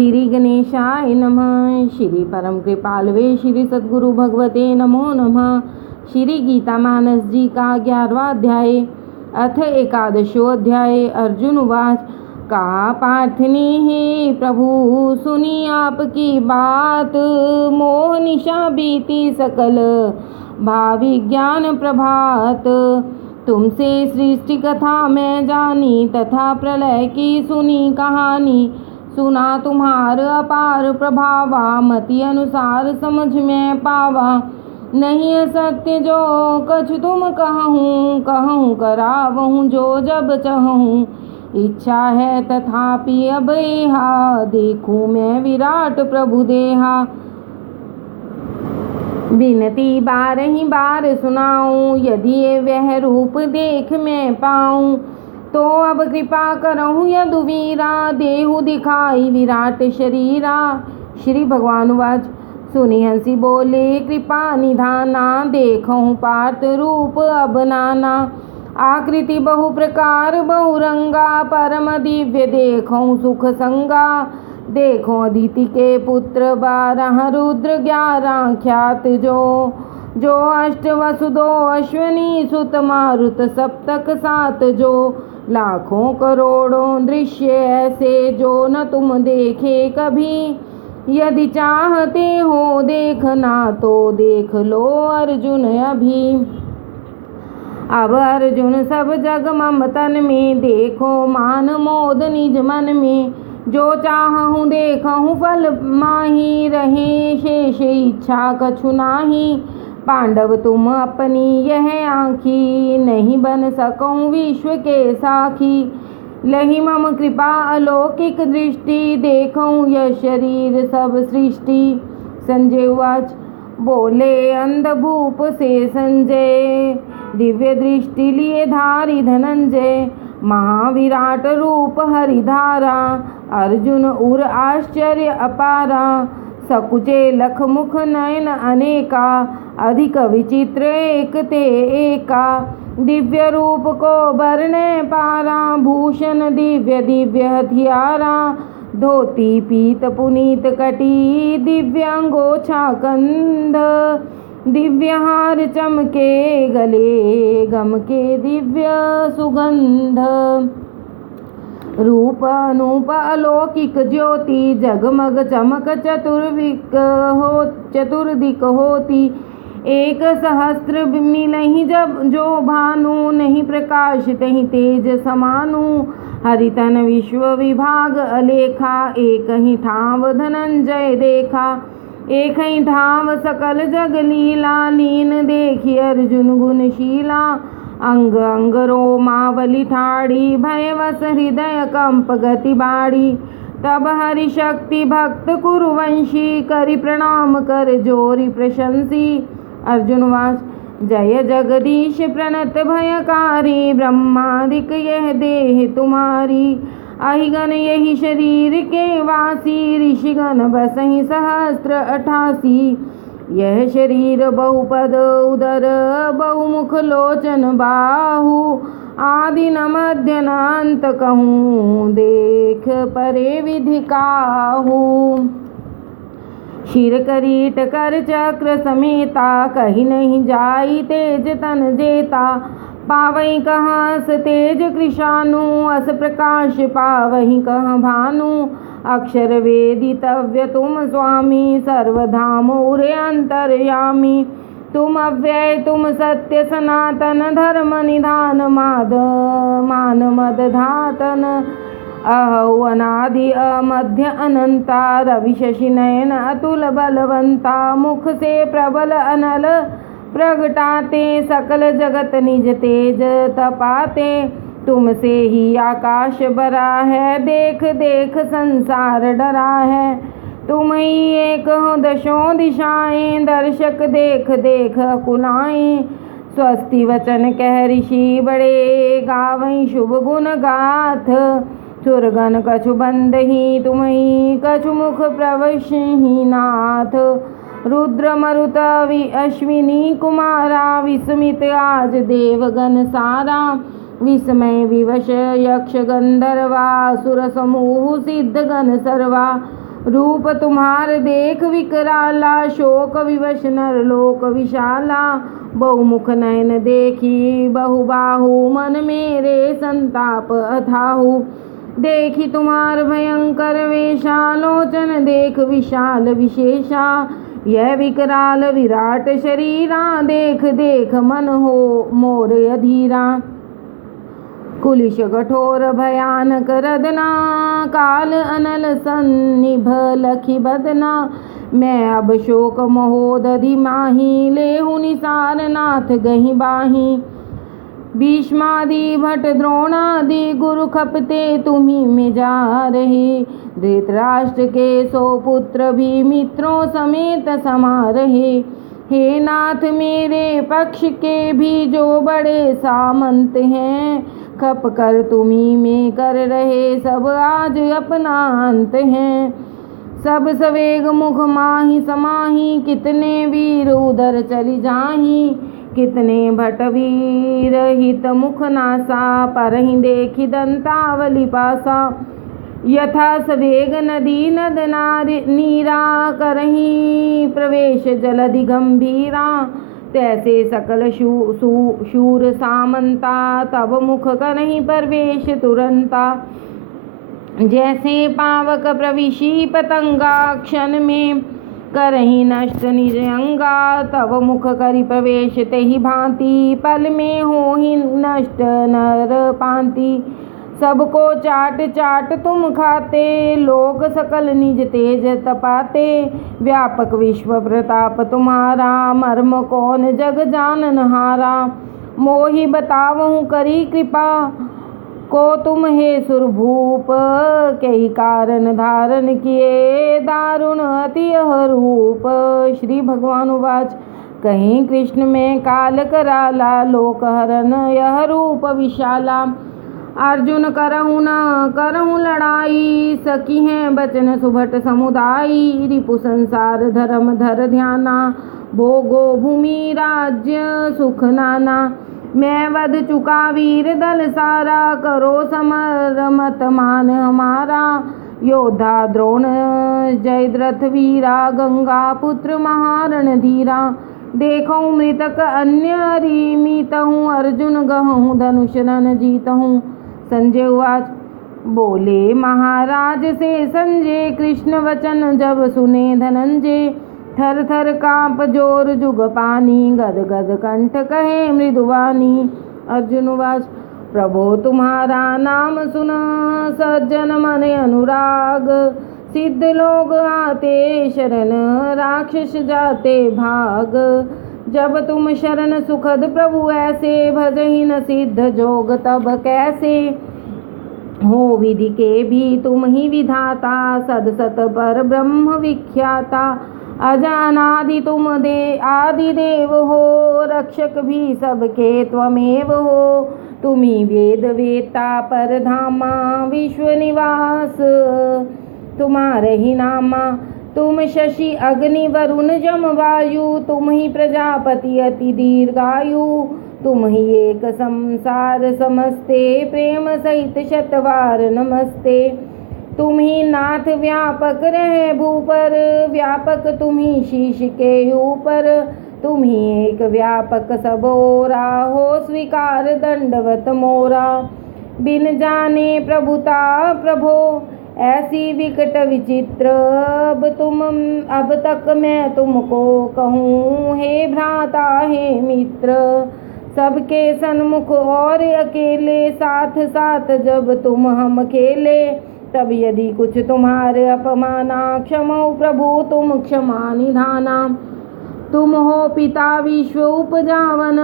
श्री गणेशाय नमः। श्री परम कृपालवे श्री सद्गुरु भगवते नमो नमः। श्री गीता मानस जी का 11वां अध्याय अथ 11वां अध्याय। अर्जुन उवाच कहा पार्थ ने हे प्रभु सुनी आपकी बात, मोह निशा बीती सकल भावी ज्ञान प्रभात। तुमसे सृष्टि कथा मैं जानी, तथा प्रलय की सुनी कहानी। सुना तुम्हार अपार प्रभावा, मति अनुसार समझ में पावा। नहीं असत्य जो कछु तुम कहूँ, कहूँ करावहूँ जो जब चाहूँ। इच्छा है तथापि अब यहाँ, देखूँ मैं विराट प्रभु देहा। बिनती बारही बार सुनाऊँ, यदि ये वह रूप देख मैं पाऊँ। तो अब कृपा करहूँ यदुवीरा, देहु दिखाई विराट शरीरा। श्री भगवान वाच सुनि हंसी बोले कृपा निधाना, देखहूँ पार्थ रूप अब नाना। आकृति बहु प्रकार बहुरंगा, परम दिव्य देखहूँ सुख संगा। देखो अदिति के पुत्र 12 रुद्र 11 ख्यात जो अष्ट वसुदो अश्वनी सुत मारुत सप्तक 7 जो। लाखों करोड़ों दृश्य ऐसे जो न तुम देखे कभी। यदि चाहते हो देखना तो देख लो अर्जुन अभी। अब अर्जुन सब जग मम तन में, देखो मान मोद निज मन में। जो चाहूँ देखूँ फल माही, रहे शेष इच्छा कछु नाही। पांडव तुम अपनी यह आँखी, नहीं बन सकूँ विश्व के साखी। लही मम कृपा अलौकिक दृष्टि, देखूँ यह शरीर सब सृष्टि। संजय उवाच बोले अंधभूप से संजय, दिव्य दृष्टि लिए धारी धनंजय। महाविराट रूप हरिधारा, अर्जुन उर आश्चर्य अपारा। सकुचे लख मुख नयन अनेका, अधिक विचित्र एक ते एका। दिव्य रूप को बरने पारा, भूषण दिव्य दिव्य हथियारा। धोती पीत पुनीत कटी, दिव्य अंगोछा कंध। दिव्य हार चमके गले, गम के दिव्य सुगंध। रूप अनूप अलौकिक ज्योति, जगमग चमक चतुर्दिक होती। एक सहस्त्र मिलहि जब जो भानु, नहीं प्रकाश तहि तेज समानु। हरितन विश्व विभाग अलेखा, एक ही ठाव धनंजय देखा। एक ही ठाव सकल जग लीला, लीन देखी अर्जुन गुणशीला। अंग अंग रोमावली ठाड़ी, भयवश हृदय कंप गति बाड़ी। तब हरि शक्ति भक्त कुरुवंशी, करि प्रणाम कर जोरी प्रशंसी। अर्जुन वाच जय जगदीश प्रणत भयकारी, ब्रह्मादिक यह देह तुम्हारी। अहिगण यही शरीर के वासी, ऋषिगण बसहि सहस्त्र 88। यह शरीर बहुपद उदर, बहुमुख लोचन बाहु। आदि न मध्य न अंत कहूँ, देख परे विधि काहू। शिर करीट कर चक्र समेता, कहीं नहीं जाई तेज तन जेता। पावई कहाँ अस तेज कृशानु, अस प्रकाश पावही कहाँ भानु। अक्षर वेदितव्य तुम स्वामी, सर्वधाम उरे अंतर्यामी। तुम अव्यय तुम सत्य सनातन, धर्म निधान मान मद धातन। अहौ अनादि अमध्य अनंता, रवि शशि नयन अतुल बलवंता। मुख से प्रबल अनल प्रगटाते, सकल जगत निज तेज तपाते। तुमसे ही आकाश भरा है, देख देख संसार डरा है। तुम ही एक हो दशों दिशाएं, दर्शक देख देख कुलाएं। स्वस्ति वचन कह ऋषि बड़े, गावई शुभ गुण गाथ। सुरगन कछु बंद ही तुम ही, कछु मुख प्रवशहि नाथ। रुद्र मरुत अश्विनी कुमारा, विस्मित आज देवगण सारा। विस्मय विवश यक्ष गंधर्वा, सुर समूह सिद्धगण सर्वा। रूप तुम्हार देख विकराला, शोक विवश नर लोक विशाला। बहुमुख नयन देखी बहुबाहु, मन मेरे संताप अथाहु। देखी तुम्हार भयंकर वेशा, लोचन देख विशाल विशेषा। यह विकराल विराट शरीरा, देख देख मन हो मोर अधीरा। कुलिश कठोर भयानक रदना, काल अनल सन्निभ लखी बदना। मैं अब शोक महोदधि माही, लेहु निसार नाथ गही बाही। भीष्मादि भट द्रोणादि गुरु खपते तुम्ही में जा रहे। धृतराष्ट्र के 100 पुत्र भी मित्रों समेत समा रहे। हे नाथ मेरे पक्ष के भी जो बड़े सामंत हैं, खप कर तुम्ही में कर रहे सब आज अपना अंत हैं। सब सवेग मुख माही समाही, कितने वीर उधर चली जाही। कितने भट वीर हित मुख नासा, परहि देखी दंतावली पासा। यथा सवेग नदी नद नीरा, करही प्रवेश जलधि गंभीरा। तैसे सकल शूर सामंता, तब मुख करही प्रवेश तुरंता। जैसे पावक प्रविशी पतंगा, क्षण में करही नष्ट निज अंगा। तब मुख करि प्रवेश तेहि भांति, पल में होहि नष्ट नर पांति। सबको चाट चाट तुम खाते, लोक सकल निज तेज तपाते। व्यापक विश्व प्रताप तुम्हारा, मर्म कौन जग जानन हारा। मोहि बतावहु करी कृपा, को तुम हे सुरभूप। कई कारण धारण किए, दारुण अति यह रूप। श्री भगवान उवाच, कहीं कृष्ण में काल कराला, लोक हरन यह रूप विशाला। अर्जुन करहु न करहु लड़ाई, सकी हैं बचन सुभट समुदायी। रिपु संसार धर्म धर ध्याना, भोगो भूमि राज्य सुख नाना। मैं वध चुका वीर दल सारा, करो समर मत मान हमारा। योद्धा द्रोण जयद्रथ वीरा, गंगा पुत्र महारण धीरा। देखो मृतक अन्य हरि मीतहूँ, अर्जुन गहूँ धनुष रन जीतहूँ। संजय उवाच, बोले महाराज से संजय, कृष्ण वचन जब सुने धनंजय। थर थर कांप जोर जुग पानी, गद गद कंठ कहे मृदुवानी। अर्जुन उवाच, प्रभो तुम्हारा नाम सुना, सज्जन मन अनुराग। सिद्ध लोग आते शरण, राक्षस जाते भाग। जब तुम शरण सुखद प्रभु ऐसे, भजहि न सिद्ध जोग तब कैसे। हो विधि के भी तुम ही विधाता, सद सत पर ब्रह्म विख्याता। अजानादि तुम दे आदि देव हो, रक्षक भी सबके त्वमेव हो। तुम्ही वेद वेता पर धामा, विश्व निवास तुम्हारे ही नामा। तुम शशि अग्नि वरुण जम वायु, तुम ही प्रजापति अति दीर्घायु। तुम ही एक संसार समस्ते, प्रेम सहित शतवार नमस्ते। तुम ही नाथ व्यापक रहे भूपर, व्यापक तुम ही शीश के ऊपर। तुम ही एक व्यापक सब ओरा, हो स्वीकार दंडवत मोरा। बिन जाने प्रभुता प्रभो, ऐसी विकट विचित्र। अब तक मैं तुमको कहूँ, हे भ्राता हे मित्र। सबके सन्मुख और अकेले, साथ साथ जब तुम हम खेले। तब यदि कुछ तुम्हारे अपमाना, क्षमो प्रभु तुम क्षमा निधाना। तुम हो पिता विश्व उपजावन,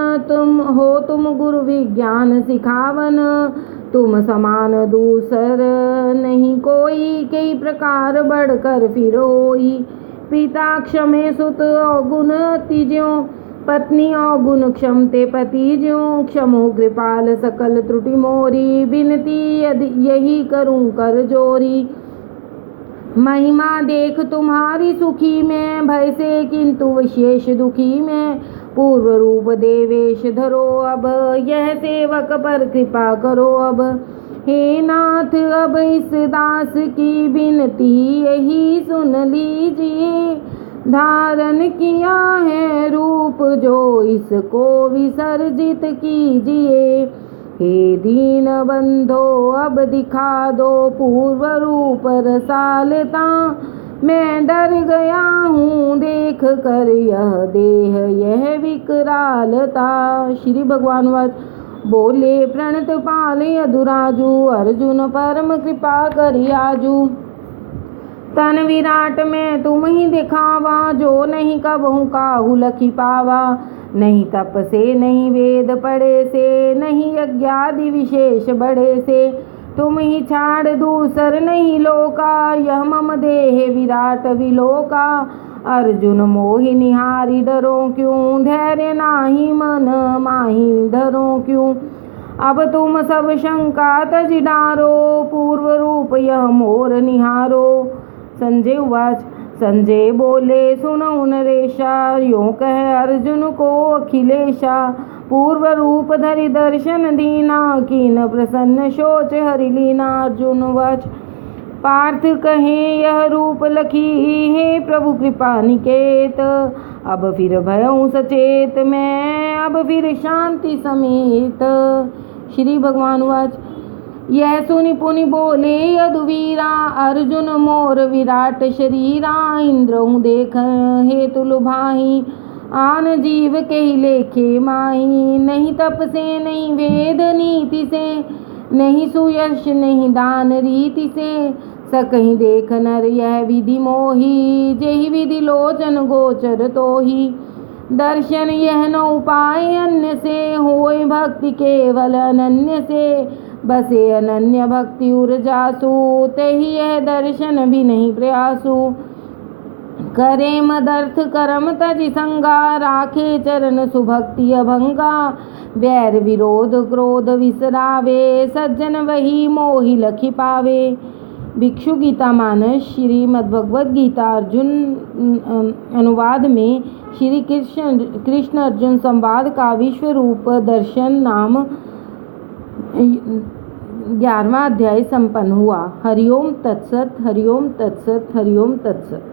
तुम गुरु विज्ञान सिखावन। तुम समान दूसर नहीं कोई, कई प्रकार बढ़कर फिर होई। पिता क्षमे सुत अवगुण तिज्यों, पत्नी अवगुण क्षमते पति ज्यों। क्षमो कृपाल सकल त्रुटि मोरी, बिनती यही करूं कर जोरी। महिमा देख तुम्हारी सुखी में, भय से किंतु विशेष दुखी में। पूर्व रूप देवेश धरो अब, यह सेवक पर कृपा करो अब। हे नाथ अब इस दास की विनती यही सुन लीजिए। धारण किया है रूप जो इसको विसर्जित कीजिए। हे दीन बंधो अब दिखा दो पूर्व रूप रसालता। मैं डर गया हूँ देख कर यह देह यह विकरालता। श्री भगवान वाच बोले प्रणत पाल यदुराजु अर्जुन परम कृपा करियाजु। तन विराट में तुम ही दिखावा जो नहीं कबहु काहू लखी पावा। नहीं तप से नहीं वेद पढ़े से नहीं यज्ञादि विशेष बड़े से। तुम ही छाड़ दूसर नहीं लोका यह मम देह विराट विलोका। अर्जुन मोहि निहारी डरो क्यों धैर्य नाही मन माही धरो क्यों। अब तुम सब शंका तज डारो पूर्व रूप यह मोर निहारो। संजय उवाच संजय बोले सुनो नरेशा यों कह अर्जुन को अखिलेशा। पूर्व रूप धरि दर्शन दीना कीन प्रसन्न शोच हरि लीना। अर्जुन उवाच पार्थ कहे यह रूप लखी हे प्रभु कृपा निकेत। अब फिर भयउ सचेत मैं अब फिर शांति समेत। श्री भगवान वाच यह सुनि पुनि बोले यदुवीरा अर्जुन मोर विराट शरीरा। इंद्रहु देख हेतु लुभाई आन जीव के लेखे माही। नहीं तप से नहीं वेद नीति से नहीं सुयश नहीं दान रीति से। सकहीं देख नर यह विधि मोही जेहि विधि लोचन गोचर तोही। दर्शन यह न उपाय अन्य से होय भक्ति केवल अनन्य से। बसे अनन्य भक्ति उर्जासु तेहि यह दर्शन भी नहीं प्रयासु। करे मदर्थ करम तजि संगा राखे चरण सुभक्ति अभंगा। वैर विरोध क्रोध विसरावे सज्जन वही मोहि लखि पावे। भिक्षु गीता मानस श्रीमद्भगवद गीता अर्जुन अनुवाद में श्री कृष्ण अर्जुन संवाद का विश्व रूप दर्शन नाम 11वां अध्याय संपन्न हुआ। हरिओम तत्सत हरिओम तत्सत हरिओम तत्सत।